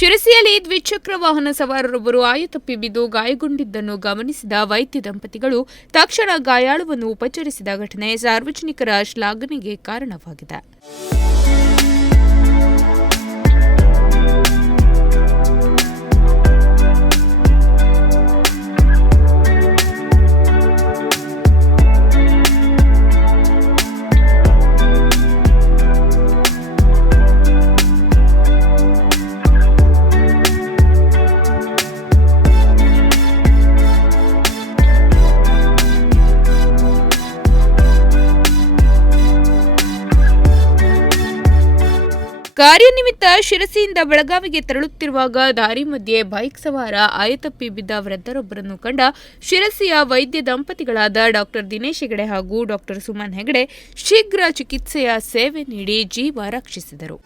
ಶಿರಸಿಯಲ್ಲಿ ದ್ವಿಚಕ್ರ ವಾಹನ ಸವಾರರೊಬ್ಬರು ಆಯತಪ್ಪಿ ಬಿದ್ದು ಗಾಯಗೊಂಡಿದ್ದನ್ನು ಗಮನಿಸಿದ ವೈದ್ಯ ದಂಪತಿಗಳು, ತಕ್ಷಣ ಗಾಯಾಳುವನ್ನು ಉಪಚರಿಸಿದ ಘಟನೆ ಸಾರ್ವಜನಿಕರ ಶ್ಲಾಘನೆಗೆ ಕಾರಣವಾಗಿದೆ. ಕಾರ್ಯನಿಮಿತ್ತ ಶಿರಸಿಯಿಂದ ಬೆಳಗಾವಿಗೆ ತೆರಳುತ್ತಿರುವಾಗ ದಾರಿ ಮಧ್ಯೆ ಬೈಕ್ ಸವಾರ, ಆಯತಪ್ಪಿ ಬಿದ್ದ ವೃದ್ಧರೊಬ್ಬರನ್ನು ಕಂಡ ಶಿರಸಿಯ ವೈದ್ಯ ದಂಪತಿಗಳಾದ ಡಾಕ್ಟರ್ ದಿನೇಶ್ ಹೆಗಡೆ ಹಾಗೂ ಡಾಕ್ಟರ್ ಸುಮನ್ ಹೆಗಡೆ ಶೀಘ್ರ ಚಿಕಿತ್ಸೆಯ ಸೇವೆ ನೀಡಿ ಜೀವ ರಕ್ಷಿಸಿದರು.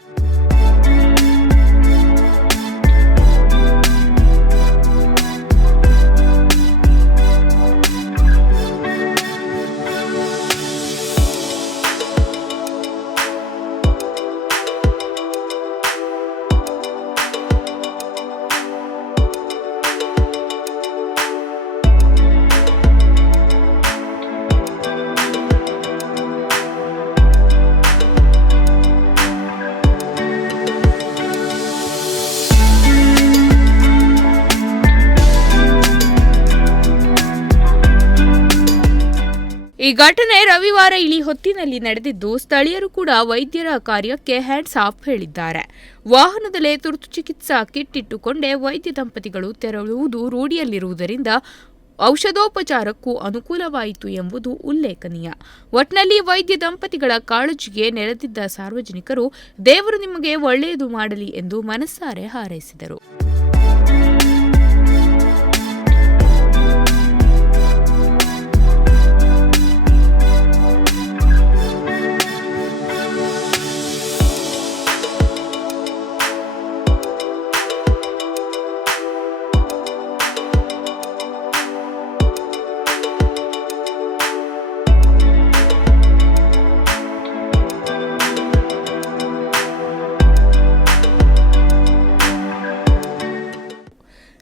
ಈ ಘಟನೆ ರವಿವಾರ ಇಳಿ ಹೊತ್ತಿನಲ್ಲಿ ನಡೆದಿದ್ದು, ಸ್ಥಳೀಯರು ಕೂಡ ವೈದ್ಯರ ಕಾರ್ಯಕ್ಕೆ ಹ್ಯಾಂಡ್ಸ್ ಆಫ್ ಹೇಳಿದ್ದಾರೆ. ವಾಹನದಲ್ಲೇ ತುರ್ತು ಚಿಕಿತ್ಸಾ ಕಿಟ್ ಇಟ್ಟುಕೊಂಡೇ ವೈದ್ಯ ದಂಪತಿಗಳು ತೆರಳುವುದು ರೂಢಿಯಲ್ಲಿರುವುದರಿಂದ ಔಷಧೋಪಚಾರಕ್ಕೂ ಅನುಕೂಲವಾಯಿತು ಎಂಬುದು ಉಲ್ಲೇಖನೀಯ. ಒಟ್ನಲ್ಲಿ ವೈದ್ಯ ದಂಪತಿಗಳ ಕಾಳಜಿಗೆ ನೆರೆದಿದ್ದ ಸಾರ್ವಜನಿಕರು, ದೇವರು ನಿಮಗೆ ಒಳ್ಳೆಯದು ಮಾಡಲಿ ಎಂದು ಮನಸ್ಸಾರೆ ಹಾರೈಸಿದರು.